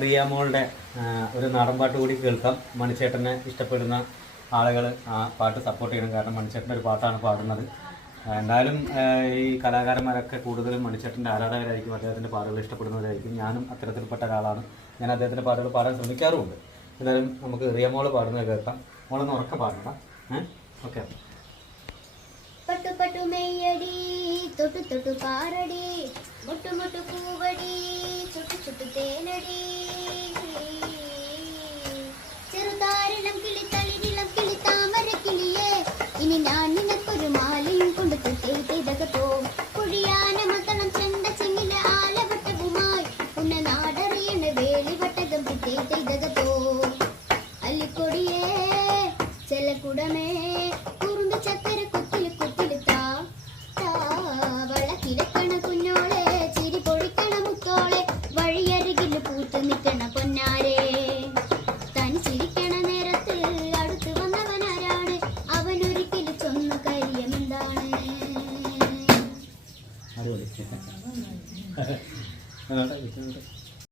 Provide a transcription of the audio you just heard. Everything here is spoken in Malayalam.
റിയാമോളുടെ ഒരു നാടൻ പാട്ട് കൂടി കേൾക്കാം. മണിച്ചേട്ടനെ ഇഷ്ടപ്പെടുന്ന ആളുകൾ ആ പാട്ട് സപ്പോർട്ട് ചെയ്യണം. കാരണം മണിച്ചേട്ടൻ്റെ ഒരു പാട്ടാണ് പാടുന്നത്. എന്തായാലും ഈ കലാകാരന്മാരൊക്കെ കൂടുതലും മണിച്ചേട്ടൻ്റെ ആരാധകരായിരിക്കും, അദ്ദേഹത്തിൻ്റെ പാട്ടുകൾ ഇഷ്ടപ്പെടുന്നവരായിരിക്കും. ഞാനും അത്തരത്തിൽപ്പെട്ട ഒരാളാണ്. ഞാൻ അദ്ദേഹത്തിൻ്റെ പാട്ടുകൾ പാടാൻ ശ്രമിക്കാറുമുണ്ട്. എന്തായാലും നമുക്ക് റിയമോള് പാടുന്നത് കേൾക്കാം. മോളൊന്ന് ഉറക്കെ പാടണം. ഓക്കെ. പട്ടു പട്ടു മെയ്യടി തൊട്ടു തൊട്ടു പാറടി മുട്ടു മുട്ടു പൂവടി ചുട്ടു ചുട്ടു തേനടി ചെറുതാരണം കിളി തളിരിളം കിളി താമര കിളിയേ ഇനി ഞാൻ നിനക്കൊരു മാലയും കൊണ്ട് തകത്തോ കുഴിയാന മത്തളം ചെണ്ട ചെങ്ങിലെ ആലവട്ടവുമായി ഉന്ന നാടറിയണ വേളി വട്ടകം തകത്തോ അല്ലിക്കൊടിയേ ചെലക്കുടമേ കുറുമ്പ് ചക്കര കുത്തില് കുത്തിലുത്താ വളക്കിടക്കണ കുഞ്ഞോളെ ചിരി പൊഴിക്കണ മുത്തോളെ വഴിയരികില് പൂത്തു നിൽക്കണ പൊന്നാരെ തനിച്ചിരിക്കണ നേരത്ത് അടുത്ത് വന്നവനാരാണ് അവനൊരിക്കലും ചൊന്നു കാര്യമെന്താണ്